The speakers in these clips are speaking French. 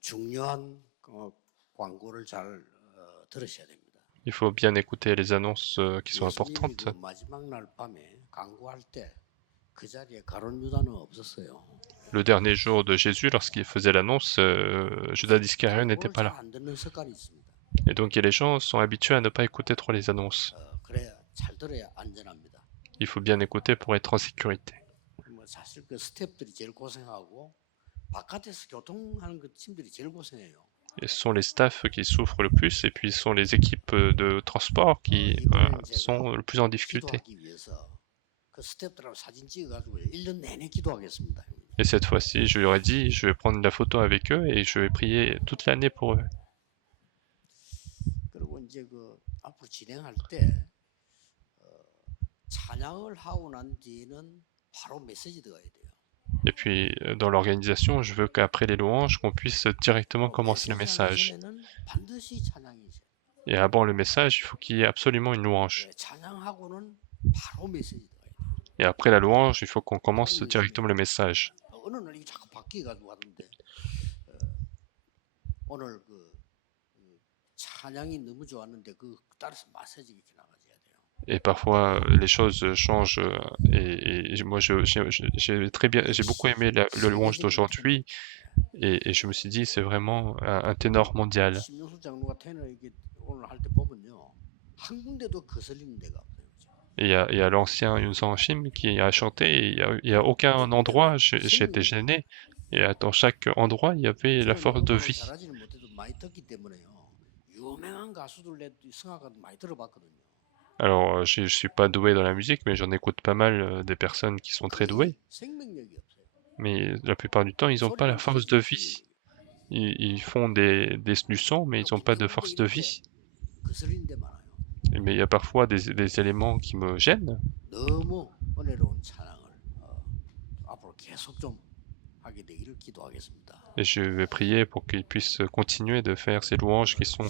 중요한 광고를 잘 들으셔야 됩니다. Il faut bien écouter les annonces qui sont 예수님이 importantes. 그 마지막 날 밤에 광고할 때 그 자리에 가룟 유다는 없었어요. Le dernier jour de Jésus, lorsqu'il faisait l'annonce, Judas Iscariote n'était 광고를 pas 잘 là. 안 듣는 습관이 있습니다. Et donc les gens sont habitués à ne pas écouter trop les annonces. 그래야 잘 들어야 안전합니다. Il faut bien écouter pour être en sécurité. 뭐 사실 그 스태프들이 제일 고생하고 바깥에서 교통하는 그 팀들이 제일 고생해요. Et ce sont les staffs qui souffrent le plus, et puis ce sont les équipes de transport qui 이번에는 sont le plus en difficulté. 기도하기 위해서 그 스태프들하고 사진 찍어가지고 1년 내내 기도하겠습니다. Et cette fois-ci, je leur ai dit, je vais prendre la photo avec eux et je vais prier toute l'année pour eux. 그리고 이제 그 앞으로 진행할 때 찬양을 하고 난 뒤는 바로 메시지 들어가야 돼요. Et puis, dans l'organisation, je veux qu'après les louanges, qu'on puisse directement commencer le 메시지 하기 message. 전에는 반드시 찬양이죠. Et avant le message, il faut qu'il y ait absolument une louange. 찬양하고는 바로 메시지 들어가야 돼요. Et après la louange, il faut qu'on commence directement le message. 어느 날 이게 자꾸 바뀌어가지고 하는데 오늘 그 찬양이 너무 좋았는데 그 따라서 메시지가 이렇게 나가줘야 돼요. Et parfois, les choses changent. Et moi, j'ai beaucoup aimé le louange d'aujourd'hui. Et je me suis dit, c'est vraiment un ténor mondial. 심영수 장로가 테너 이게 오늘 할 때 보면요 한 군데도 거슬리는 데가 없어요. Et il y a l'ancien Yunsan Shim qui a chanté. Et il y a aucun endroit, j'étais gêné. Et dans chaque endroit, il y avait la force de vie. 잘하지는 못해도 많이 듣기 때문에요. 유명한 가수들 성악가도 많이 들어봤거든요. Alors, je suis pas doué dans la musique, mais j'en écoute pas mal des personnes qui sont très douées. 생명력이 없어요. Mais la plupart du temps, ils n'ont pas la force de vie. Ils font du son, mais ils n'ont pas de force de vie. 거슬리는 데 많아요. Mais il y a parfois des éléments qui me gênent. 너무 은혜로운 찬양을 앞으로 계속 좀 하게 되기를 기도하겠습니다. Et je vais prier pour qu'ils puissent continuer de faire ces louanges qui sont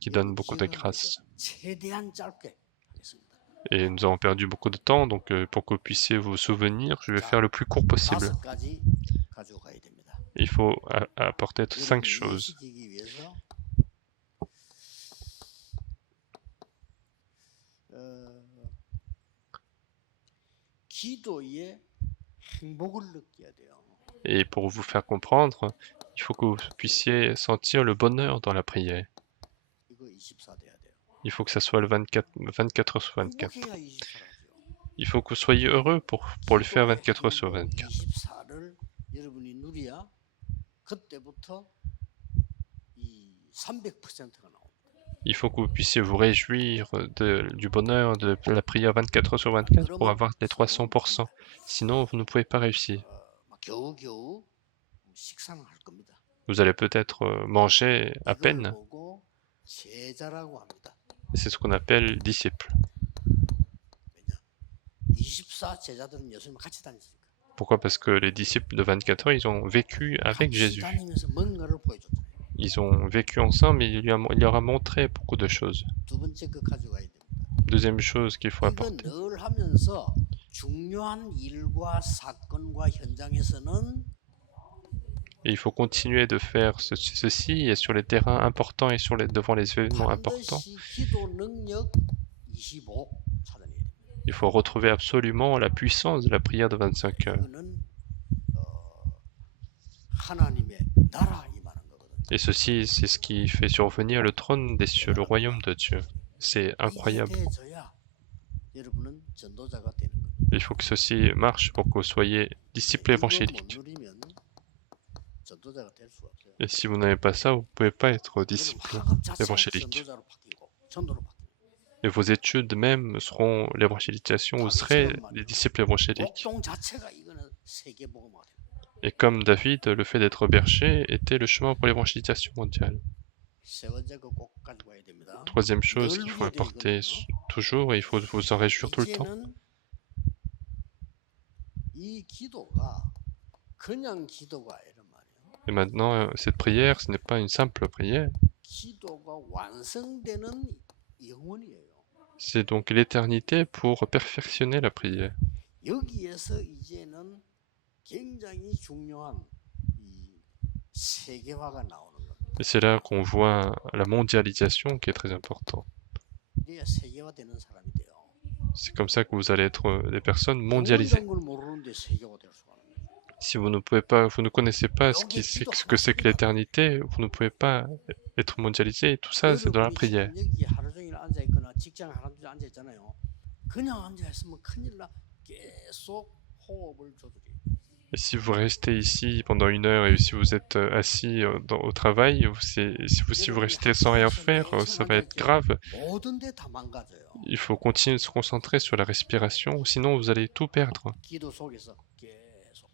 qui donnent beaucoup de grâce. 최대한 짧게 하겠습니다. Et nous avons perdu beaucoup de temps, donc pour que vous puissiez vous souvenir, je vais faire le plus court possible. 5가지 가져가야 됩니다. Il faut apporter 5 choses. 예식이기 위해서 기도에 행복을 느껴야 돼요. Et pour vous faire comprendre, il faut que vous puissiez sentir le bonheur dans la prière. 이거 24 돼야 돼요. Il faut que ça soit le 24 heures sur 24. 행복해야 24라고요. Il faut que vous soyez heureux pour le faire 24 heures sur 24. 24를 여러분이 누려야 그때부터 이 300%가 나옵니다. Il faut que vous puissiez vous réjouir du bonheur de la prière 24 heures sur 24 pour avoir les 300%. Sinon, vous ne pouvez pas réussir. 겨우겨우 식사는 할 겁니다. Vous allez peut-être manger à peine. 보고 제자라고 합니다. Et c'est ce qu'on appelle disciple. 24 제자들은 예수님 같이 다녔으니까. Pourquoi? Parce que les disciples de 24 heures, ils ont vécu avec Jésus. 다니면서 뭔가를 보여줬잖아요. Ils ont vécu ensemble et il leur a montré beaucoup de choses. 두 번째 거 가져가야 됩니다. Deuxième chose qu'il faut 이건 apporter. 늘 하면서 중요한 일과 사건과 현장에서는 Et il faut continuer de faire ceci et sur les terrains importants et devant les événements importants. 반드시 기도 능력 25 찾아내야 됩니다. Il faut retrouver absolument la puissance de la prière de 25 heures. 이거는 하나님의 나라 임하는 거거든요. Et ceci, c'est ce qui fait survenir le trône des cieux, le royaume de Dieu. C'est incroyable. 이게 돼야 여러분은 전도자가 되는 겁니다. Il faut que ceci marche pour que vous soyez disciples 이거 못 évangéliques. 누리면 전도자가 될 수가 없어요. Et si vous n'avez pas ça, vous ne pouvez pas être 여러분 disciple 학업 자체가 évangélique. 전도자로 바뀌고 전도로 바뀌고. Et vos études même seront l'évangélisation, vous serez des disciples évangéliques. 목동 자체가 이거는 세계 복음화가 됩니다. Et comme David, le fait d'être berger était le chemin pour l'évangélisation mondiale. 세 번째 거 꼭 가져가야 됩니다. Troisième chose qu'il faut apporter toujours, et il faut vous en réjouir tout le temps. 이제는 이 기도가 그냥 기도가 아니란 말이에요. Et maintenant, cette prière, ce n'est pas une simple prière, 기도가 완성되는 영혼이에요. c'est donc l'éternité pour perfectionner la prière. 여기에서 이제는 굉장히 중요한 이 세계화가 나오는 겁니다. Et c'est là qu'on voit la mondialisation qui est très importante. 이래야 세계화되는 사람이 돼요. C'est comme ça que vous allez être des personnes mondialisées. 영원이란 걸 모르는데 세계화될 수가 없는 거예요. Si vous ne pouvez pas, vous ne connaissez pas ce que c'est que l'éternité, vous ne pouvez pas être mondialisé. Tout ça, c'est dans la 여러분이 prière. 지금 여기 하루 종일 앉아 있거나 직장 하루 종일 앉아 있잖아요. 그냥 앉아 있으면 큰일 나. 계속 호흡을 조절해. Et si vous restez ici pendant 1 heure et si vous êtes assis au travail, si vous restez sans rien faire, ça va être grave. 모든 데 다 망가져요. Il faut continuer de se concentrer sur la respiration, sinon vous allez tout perdre. 기도 속에서 계속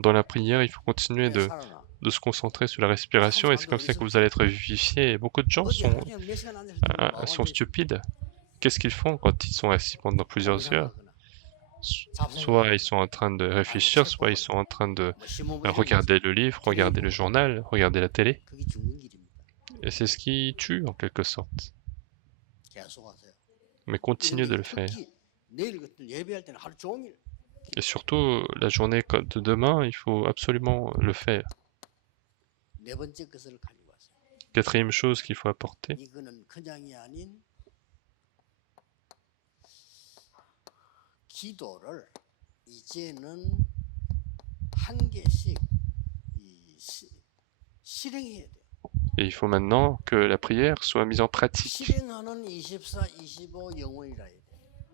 Dans la prière, il faut continuer 살아나. de se concentrer sur la respiration et c'est comme ça que vous allez être vivifié. Et beaucoup de gens 어디 하루 종일 몇 시간 앉아 있을 sont stupides. Qu'est-ce qu'ils font quand ils sont assis pendant plusieurs heures? Soit ils sont en train de réfléchir, soit ils sont en train de regarder le livre, regarder le journal, regarder la télé. 그게 죽는 길입니다. Et c'est ce qui tue en quelque sorte. 계속하세요. Mais continuez de le faire. 특히 내일 같은 예배할 때는 하루 종일 Et surtout, la journée de demain, il faut absolument le faire. 네 번째 것을 가지고 왔어요. Quatrième chose qu'il faut apporter, 이거는 그냥이 아닌 기도를 이제는 한 개씩 실행해야 돼요. et il faut maintenant que la prière soit mise en pratique. 실행하는 24, 25 영혼이라 해야 돼요.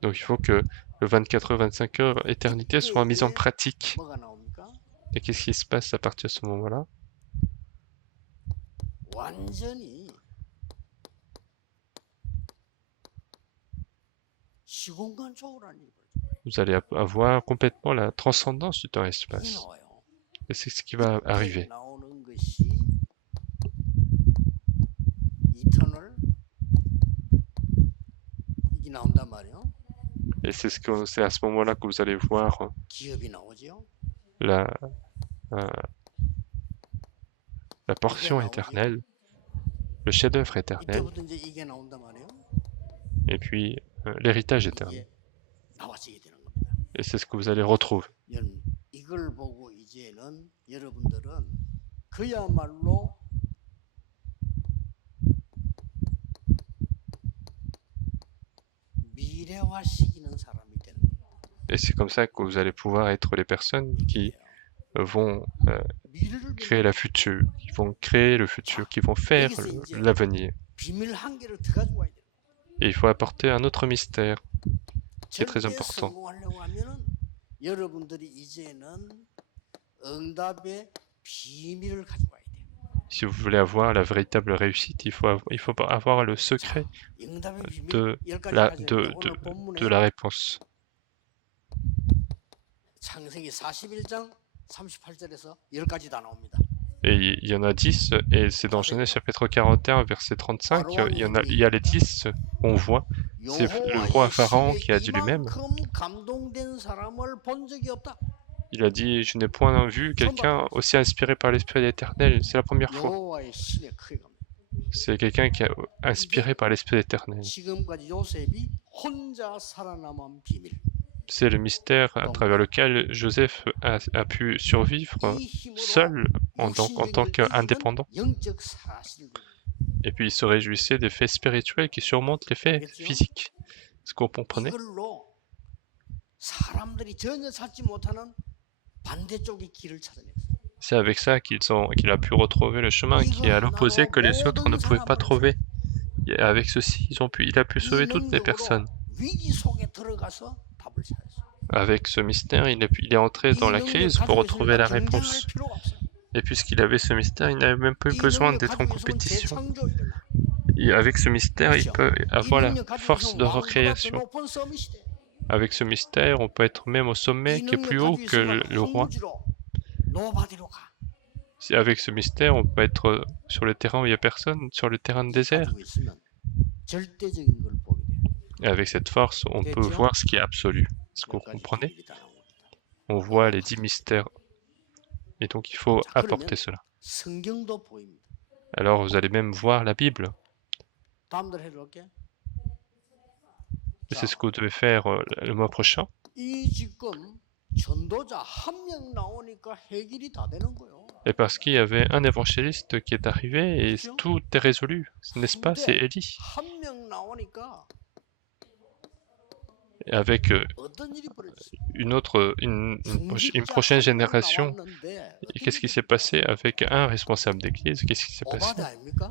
Donc il faut que le 24 heures, 25 heures éternité soit mise en pratique. 뭐가 나옵니까? Et qu'est-ce qui se passe à partir de ce moment-là? 완전히 시공간 초월한 일을 Vous allez avoir complètement la transcendance du 이게 temps-espace. 나와요. Et c'est ce qui va arriver. 나오는 것이 이터널 이게 나온단 말이에요. Et c'est à ce moment-là que vous allez voir 기업이 나오죠. la, la portion éternelle, le chef-d'œuvre éternel, 이때부터 이제 이게 나온단 말이에요. et puis l'héritage éternel. 이게 나와지게 되는 겁니다. Et c'est ce que vous allez retrouver. 이걸 보고 이제는 여러분들은 그야말로 미래화시키는 사람이 되는 겁니다. Et c'est comme ça que vous allez pouvoir être les personnes qui vont 미래를 créer la future, qui vont créer le futur, qui vont faire l'avenir. 비밀 한 개를 더 가지고 와야 돼요. Et il faut apporter un autre mystère qui est très 절대 important. 성공하려고 하면은 여러분들이 이제는 응답의 비밀을 가지고 와야 돼요. Si vous voulez avoir la véritable réussite, il faut avoir le secret 응답의 비밀 de 10가지 la, 가지고 de, 있는데 오늘 de, 본문에 de la réponse. 창세기 41장 38절에서 10가지 다 나옵니다. Et il y en a 10, et c'est dans Genèse chapitre 41, verset 35, il y a les 10 qu'on voit. C'est le roi Pharaon qui a dit lui-même, 감동된 사람을 본 적이 없다. il a dit, je n'ai point vu quelqu'un aussi inspiré par l'Esprit éternel, c'est la première fois. 여호와의 신의 크기가 C'est quelqu'un qui est inspiré par l'Esprit éternel. 지금까지 요셉이 혼자 살아남은 비밀. C'est le mystère à travers lequel Joseph a pu survivre seul en tant qu'indépendant. 영적 사실들. Et puis il se réjouissait des faits spirituels qui surmontent les faits physiques. Est-ce que vous comprenez? 이걸로 사람들이 전혀 찾지 못하는 반대쪽의 길을 찾아냈어요. C'est avec ça qu'il a pu retrouver le chemin qui est à l'opposé que les autres ne pouvaient pas trouver. Et avec ceci, il a pu sauver toutes les personnes. 위기 속에 들어가서 답을 찾았어요. Avec ce mystère, il est entré dans la crise pour retrouver la réponse. Et puisqu'il avait ce mystère, il n'avait même pas eu besoin d'être en compétition. Et avec ce mystère, il peut avoir la force de recréation. Avec ce mystère, on peut être même au sommet qui est plus haut que le roi. Avec ce mystère, on peut être sur le terrain où il n'y a personne, sur le terrain de désert. Et avec cette force, on peut voir ce qui est absolu. Est-ce que vous comprenez? On voit les 10 mystères. Et donc il faut apporter cela. Alors vous allez même voir la Bible. Et c'est ce que vous devez faire le mois prochain. 전도자 한 명 나오니까 해결이 다 되는 거예요. Et parce qu'il y avait un évangéliste qui est arrivé et 그죠? tout est résolu, n'est-ce pas? C'est 근데 Élie. 한 명 나오니까 Et avec 어떤 일이 벌어졌어요? une prochaine génération, 나왔는데 et qu'est-ce qui s'est passé avec un responsable d'église? Qu'est-ce qui s'est passé? 오바다 아닙니까?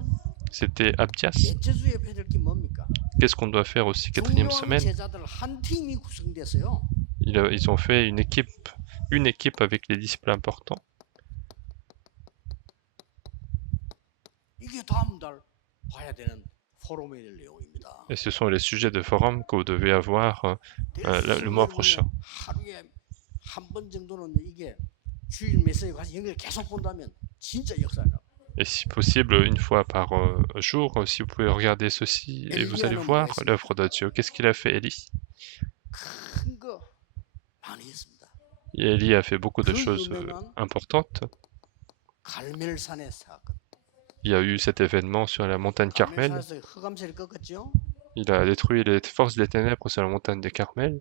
C'était Abdias. 넷째 주에 해야 될 게 뭡니까? Qu'est-ce qu'on doit faire aussi quatrième 중요한 semaine? 제자들 한 팀이 구성됐어요. Ils ont fait une équipe avec les disciples importants. 이게 다음 달 봐야 되는 포럼이 될 내용입니다. Et ce sont les sujets de forum que vous devez avoir le mois prochain. 하루에 한 번 정도는 이게 주일 메시지 가서 연결 계속 본다면 진짜 역사나. Et si possible, une fois par jour, si vous pouvez regarder ceci, et vous allez voir l'œuvre de Dieu. Qu'est-ce qu'il a fait, Élie? 큰거 많이 했습니다. Et Élie a fait beaucoup de choses importantes. 갈멜산의 사건. Il y a eu cet événement sur la montagne Carmel. 갈멜산에서 흑암세를 꺾었죠. Il a détruit les forces des ténèbres sur la montagne de Carmel.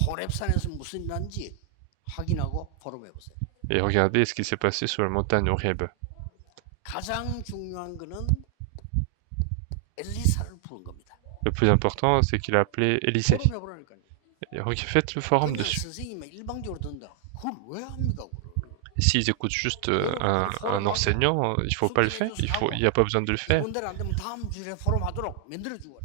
호렙산에서 무슨 일 난지 확인하고 포럼해 보세요. Et regardez ce qui s'est passé sur la montagne Horeb. 가장 중요한 거는 엘리사를 부른 겁니다. Le plus important, c'est qu'il a appelé Élisée. 포럼해 보라니까요. Et faites le forum 그냥 dessus. 선생님이 일방적으로 든다. 그걸 왜 합니까? 그걸? S'ils écoutent juste un enseignant, il faut pas le faire. Il n'y a pas besoin de le faire. 그분들 안 되면 다음 주에 포럼하도록 만들어주고.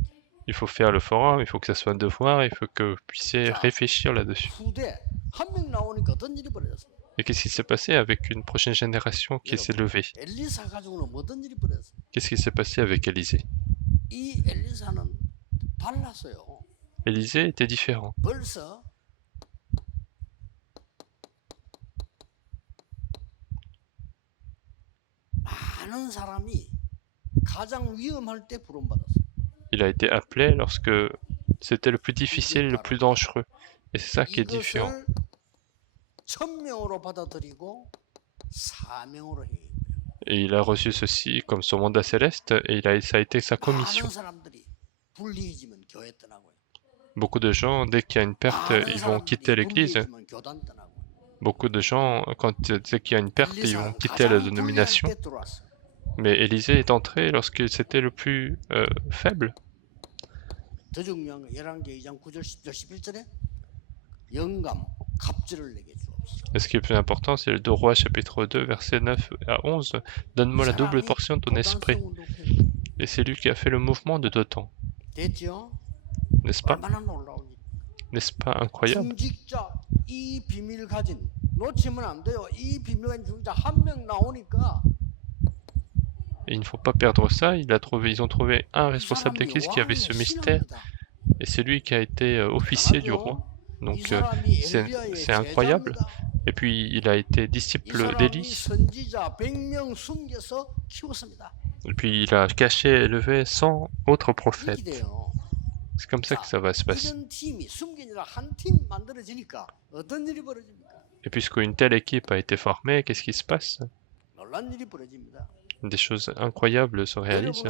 Il faut faire le forum, il faut que ça soit un devoir, il faut que vous puissiez réfléchir là-dessus. 후대 한 명 나오니까 어떤 일이 벌어졌어요? Et qu'est-ce qui s'est passé avec une prochaine génération qui s'est levée? 엘리사 가지고는 어떤 일이 벌어졌어요? Qu'est-ce qui s'est passé avec Élisée? 이 엘리사는 달랐어요. Élisée était différent. 벌써 많은 사람이 가장 위험할 때 부름받았어요. Il a été appelé lorsque c'était le plus difficile, le plus dangereux. Et c'est ça qui est différent. 이것을 천명으로 받아들이고 사명으로 행해. Et il a reçu ceci comme son mandat céleste et ça a été sa commission. 많은 사람들이 불리해지면 교회 떠나고요. Beaucoup de gens, dès qu'il y a une perte, ils vont quitter l'église. 불리해지면 교단 떠나고. Beaucoup de gens, dès qu'il y a une perte, ils vont quitter la dénomination. Mais Élisée est entré lorsque c'était le plus faible. 더 중요한 건 11개 2장 9절 10절 11절에 영감 갑절을 내게 주옵소서. Et ce qui est plus important, c'est le 2 Rois chapitre 2 versets 9 à 11. Donne-moi la double portion de ton esprit. Et c'est lui qui a fait le mouvement de Dothan. 됐죠? N'est-ce pas? 얼마나 놀라운지. N'est-ce pas incroyable? 중직자 이 비밀 가진 놓치면 안 돼요. 이 비밀 가진 중직자 한 명 나오니까 Et il ne faut pas perdre ça. Ils ont trouvé un responsable d'église qui avait ce mystère. Et c'est lui qui a été officier du roi. Donc c'est incroyable. Et puis il a été disciple d'Élie. Et puis il a caché et élevé 100 autres prophètes. C'est comme ça que ça va se passer. Et puisqu'une telle équipe a été formée, qu'est-ce qui se passe? Des choses incroyables se réalisent.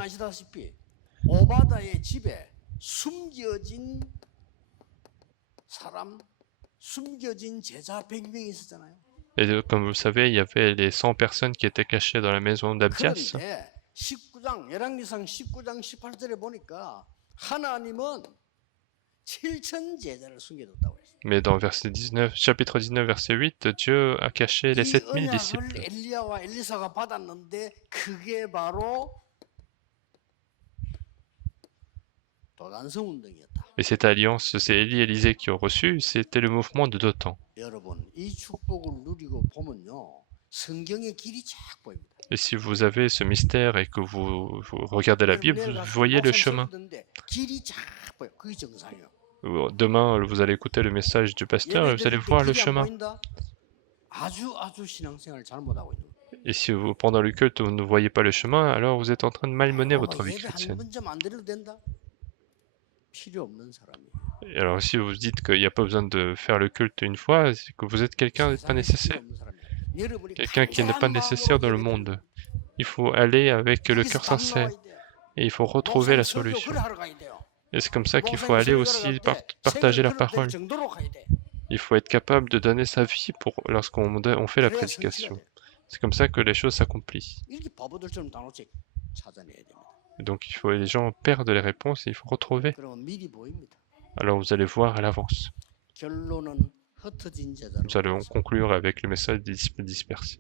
오바다의 집에 숨겨진 사람, 숨겨진 제자 100명이 있었잖아요. Et comme vous le savez, il y avait les 100 personnes qui étaient cachées dans la maison d'Abdias. 그런데 19장, 열왕기상 19장 18절에 보니까 하나님은 7천 제자를 숨겨뒀다고 했어요. Mais dans verset 19, chapitre 19, verset 8, Dieu a caché les 7000 disciples. 엘리야와 엘리사가 받았는데 그게 바로 도단성 운동이었다. Et cette alliance, c'est Élie et Élisée qui ont reçu, c'était le mouvement de Dothan. 여러분, 이 축복을 누리고 보면요. 성경의 길이 쫙 보입니다. Et si vous avez ce mystère et que vous regardez la Bible, vous voyez le chemin. 길이 쫙 보여. 그게 정상이에요. Demain, vous allez écouter le message du pasteur et vous allez voir le chemin. 아주 신앙생활을 잘못하고 있는 거예요. Et si vous, pendant le culte, vous ne voyez pas le chemin, alors vous êtes en train de malmener votre vie 예배 한 chrétienne. 번 좀 안 드려도 된다? 필요 없는 사람이에요. Et alors si vous dites qu'il n'y a pas besoin de faire le culte une fois, c'est que vous êtes quelqu'un de pas nécessaire. Quelqu'un qui n'est pas nécessaire dans le monde. Il faut aller avec le cœur sincère et il faut retrouver la solution. Et c'est comme ça qu'il faut aller aussi partager la parole. Il faut être capable de donner sa vie lorsqu'on fait la 그래야 성취가 prédication. 돼요. C'est comme ça que les choses s'accomplissent. 이렇게 바보들처럼 단어씩 찾아내야 됩니다. Donc les gens perdent les réponses et il faut retrouver. 그러면 미리 보입니다. Alors vous allez voir à l'avance. 결론은 흩어진 제자로 Nous allons 가서 conclure avec le message des dispersés.